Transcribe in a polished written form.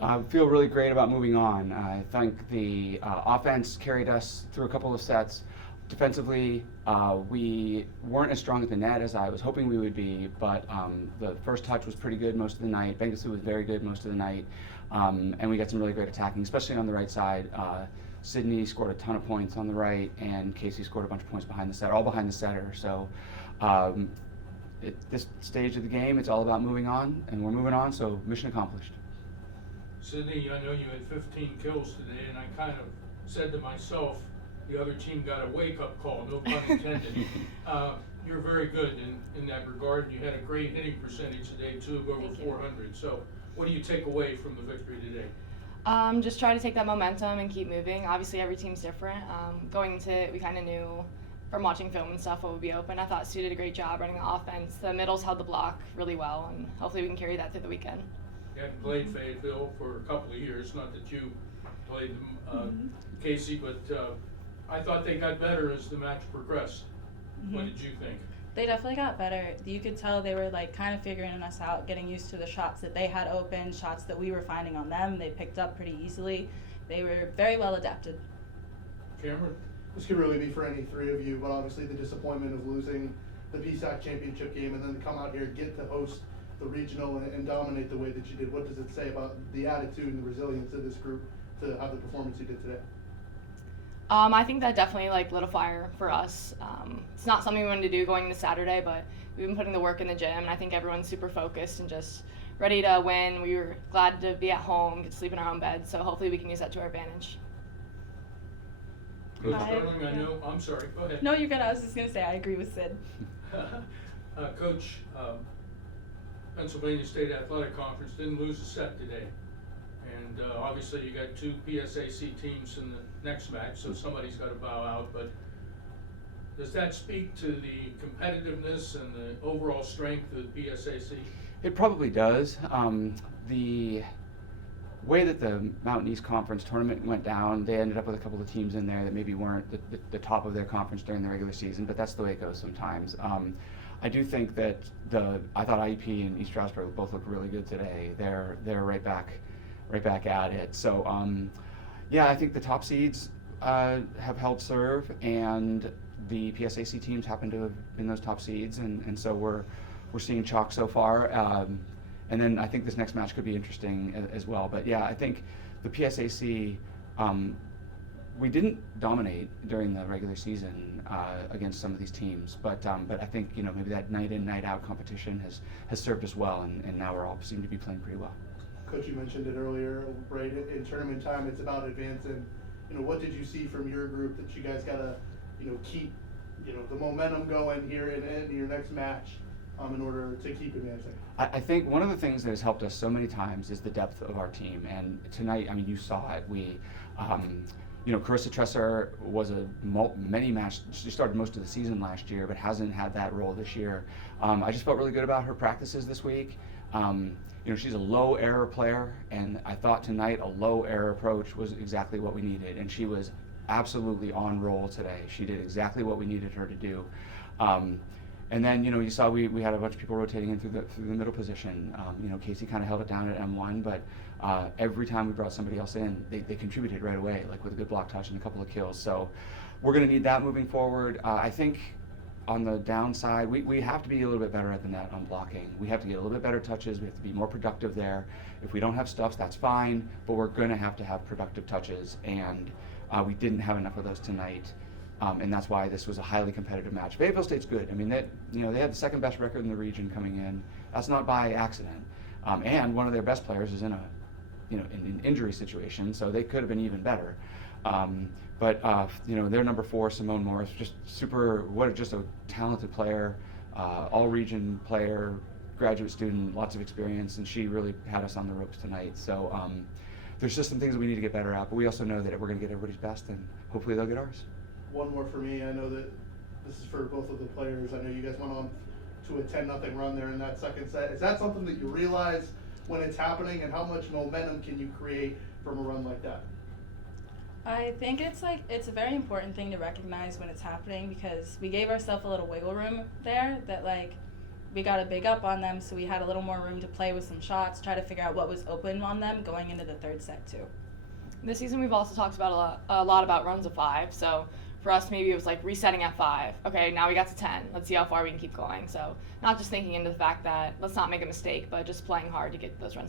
I feel really great about moving on. I think the offense carried us through a couple of sets. Defensively, we weren't as strong at the net as I was hoping we would be, but the first touch was pretty good most of the night. Bengasu was very good most of the night, and we got some really great attacking, especially on the right side. Sydney scored a ton of points on the right, and Casey scored a bunch of points behind the setter, all behind the setter. So at this stage of the game, it's all about moving on, and we're moving on, so mission accomplished. Sydney, I know you had 15 kills today, and I kind of said to myself, the other team got a wake-up call, no pun intended. You're very good in that regard, and you had a great hitting percentage today, too, of over 400. So what do you take away from the victory today? Just try to take that momentum and keep moving. Obviously, every team's different. Going into it, we kind of knew from watching film and stuff what would be open. I thought Sue did a great job running the offense. The middles held the block really well, and hopefully we can carry that through the weekend. You hadn't played Fayetteville for a couple of years, not that you played Casey, but I thought they got better as the match progressed. What did you think? They definitely got better. You could tell they were like kind of figuring us out, getting used to the shots that they had open, shots that we were finding on them. They picked up pretty easily. They were very well adapted. Cameron? This could really be for any three of you, but obviously the disappointment of losing the PSAC championship game and then to come out here, get to host the regional and dominate the way that you did. What does it say about the attitude and the resilience of this group to have the performance you did today? I think that definitely lit a fire for us. It's not something we wanted to do going into Saturday, but we've been putting the work in the gym, and I think everyone's super focused and just ready to win. We were glad to be at home, get to sleep in our own bed, so hopefully we can use that to our advantage. Coach Sterling, I know. I'm sorry. Go ahead. No, you're good. I was just going to say I agree with Sid. Coach, Pennsylvania State Athletic Conference didn't lose a set today. And obviously you got two PSAC teams in the next match, so somebody's got to bow out. But does that speak to the competitiveness and the overall strength of the PSAC? It probably does. The way that the Mountain East Conference tournament went down, they ended up with a couple of teams in there that maybe weren't the top of their conference during the regular season, but that's the way it goes sometimes. I do think that I thought IEP and East Stroudsburg both looked really good today. They're right back at it. So yeah, I think the top seeds have held serve, and the PSAC teams happen to have been those top seeds, and so we're seeing chalk so far. And then I think this next match could be interesting as well. But yeah, I think the PSAC, we didn't dominate during the regular season against some of these teams, but I think maybe that night in, night out competition has served us well, and now we're all seem to be playing pretty well. Coach, you mentioned it earlier, right? In tournament time, it's about advancing. What did you see from your group that you guys gotta, keep, the momentum going here in your next match, in order to keep advancing? I think one of the things that has helped us so many times is the depth of our team, and tonight, I mean, you saw it. We, Carissa Tresser was many match. She started most of the season last year, but hasn't had that role this year. I just felt really good about her practices this week. She's a low error player, and I thought tonight a low error approach was exactly what we needed, and she was absolutely on roll today. She did exactly what we needed her to do. And then, you saw we had a bunch of people rotating in through the middle position. Casey kind of held it down at M1, but every time we brought somebody else in, they contributed right away, like with a good block touch and a couple of kills. So we're going to need that moving forward. I think on the downside, we have to be a little bit better at the net on blocking. We have to get a little bit better touches. We have to be more productive there. If we don't have stuffs, that's fine, but we're going to have productive touches, and we didn't have enough of those tonight. And that's why this was a highly competitive match. Fayetteville State's good. I mean, they had the second best record in the region coming in. That's not by accident. And one of their best players is in an injury situation, so they could have been even better. But their number 4, Simone Morris, just a talented player, all-region player, graduate student, lots of experience, and she really had us on the ropes tonight. So there's just some things that we need to get better at, but we also know that we're going to get everybody's best, and hopefully they'll get ours. One more for me. I know that this is for both of the players. I know you guys went on to a 10-0 run there in that second set. Is that something that you realize when it's happening, and how much momentum can you create from a run like that? I think it's a very important thing to recognize when it's happening, because we gave ourselves a little wiggle room there that we got a big up on them, so we had a little more room to play with some shots, try to figure out what was open on them going into the third set too. This season we've also talked about a lot about runs of 5. So for us, maybe it was like resetting at 5. Okay, now we got to 10. Let's see how far we can keep going. So not just thinking into the fact that let's not make a mistake, but just playing hard to get those runs